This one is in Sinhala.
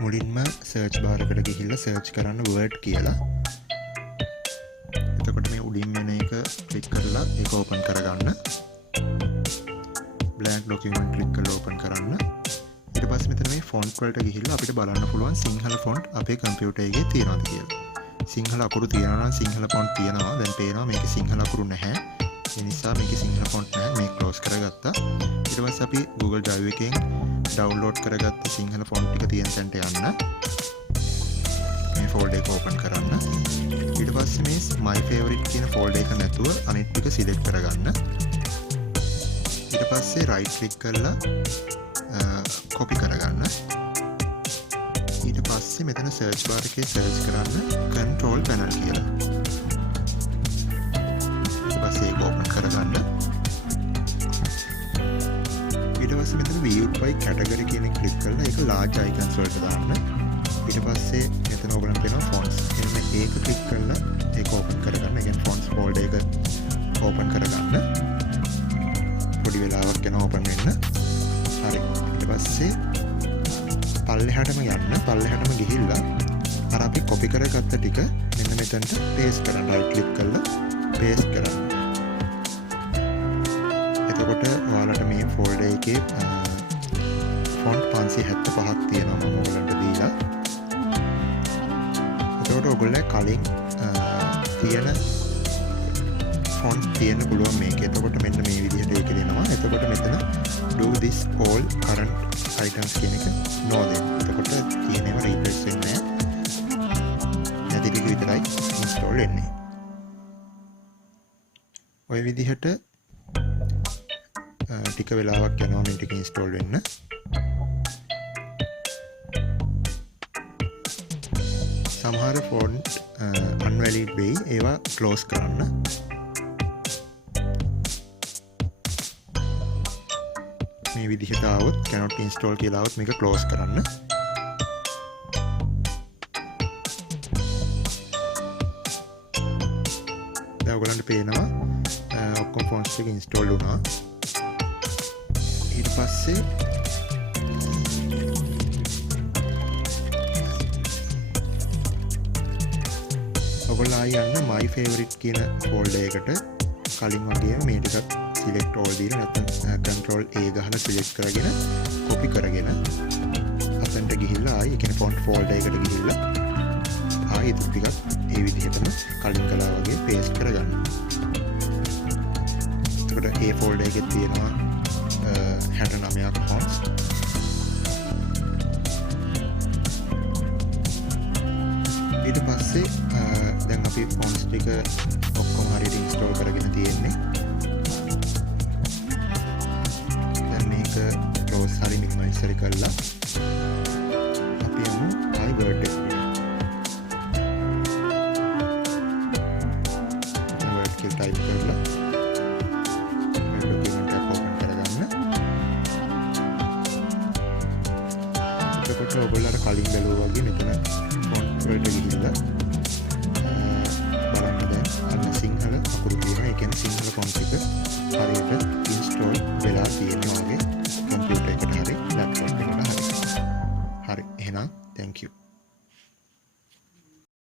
මුලින්ම සර්ච් බාර් එකට ගිහිල්ලා සර්ච් කරන්න word කියලා. එතකොට මේ උඩින් එන එක ක්ලික් කරලා ඒක ඕපන් කරගන්න. blank document ක්ලික් කරලා ඕපන් කරන්න. ඊට පස්සේ මෙතන මේ font වලට ගිහිල්ලා අපිට බලන්න පුළුවන් සිංහල font අපේ කම්පියුටර් එකේ තියෙනවද කියලා. සිංහල අකුරු තියෙනවා නම් සිංහල font තියෙනවා. දැන් පේනවා මේකේ සිංහල අකුරු නැහැ. ඒ නිසා මේකේ සිංහල font නැහැ. මේක ක්ලෝස් කරගත්තා. ඊට පස්සේ අපි Google Drive එකෙන් ඩවුන්ලෝඩ් කරගත්ත සිංහල ෆොන්ට් ටික තියෙන තැනට යන්න. මේ ෆෝල්ඩර් එක ඕපන් කරන්න. ඊට පස්සේ මේ my favorite කියන ෆෝල්ඩර් එක නැතුව අනිත් ටික සිලෙක්ට් කරගන්න. ඊට පස්සේ right click කරලා copy කරගන්න. ඊට පස්සේ මෙතන search bar එකේ search කරන්න control panel කියලා. ඊට පස්සේ ඒක ඕපන් කරගන්න. ඊට පස්සේ මෙතන viewed by category කියන එක ක්ලික් කරලා ඒක large icons වලට දාන්න. ඊට පස්සේ මෙතන ඔයගලන්ට පේනවා fonts. එන්න ඒක ක්ලික් කරලා ඒක ඕපන් කරගන්න. ඒ කියන්නේ fonts folder එක ඕපන් කරගන්න. පොඩි වෙලාවක් යනවා ඕපන් වෙන්න. හරි. ඊට පස්සේ පල්ලෙහාටම යන්න. පල්ලෙහාටම ගිහිල්ලා අර අපි copy කරගත්ත ටික මෙන්න මෙතනට paste කරන්න. right click කරලා paste කරන්න. එතකොට ඔයාලට මේ ෆෝල්ඩර් එකේ ෆොන්ට් 575ක් තියෙනවා මම ඔයගලන්ට දීලා. එතකොට ඔයගොල්ලෝ කලින් තියෙන ෆොන්ට් තියෙන්න පුළුවන් මේකේ. එතකොට මෙන්න මේ විදිහට ඒක දෙනවා. එතකොට මෙතන do this all current items කියන එක no දෙන්න. එතකොට තියෙනේම replace වෙන්නේ නැහැ. නැති ටික විතරයි install වෙන්නේ. ඔය විදිහට ටික වෙලාවක් යනවා මේ ටික ඉන්ස්ටෝල් වෙන්න. සමහර ෆොන්ට් unvalid වෙයි. ඒවා ක්ලෝස් කරන්න. මේ විදිහට આવොත් cannot install කියලා આવොත් මේක ක්ලෝස් කරන්න. දැන් ඔයගලන්ට පේනවා ඔක්කොම ෆොන්ට්ස් ටික ඉන්ස්ටෝල් වුණා. ඊට පස්සේ ඔයගොල්ලෝ යන්න my favorite කියන ෆෝල්ඩර් එකට කලින් වගේම මේ ටිකක් select all දීලා නැත්නම් control A ගහලා select කරගෙන copy කරගෙන අතෙන්ට ගිහිල්ලා ආයි ඒ කියන්නේ font folder එකට ගිහිල්ලා ආයි ඒක ටිකක් ඒ විදිහටම කලින් කළා වගේ paste කරගන්න. එතකොට ඒ folder එකේ තියෙනවා 69ක් fonts. ඊට පස්සේ දැන් අපි fonts ටික ඔක්කොම හරියට install කරගෙන තියෙන්නේ. දැන් මේක close හරි minimize හරි කරලා අපි යමු ආයි word එකට. word කියලා type කරලා ඔයගොල්ලෝ කලින් බැලුවා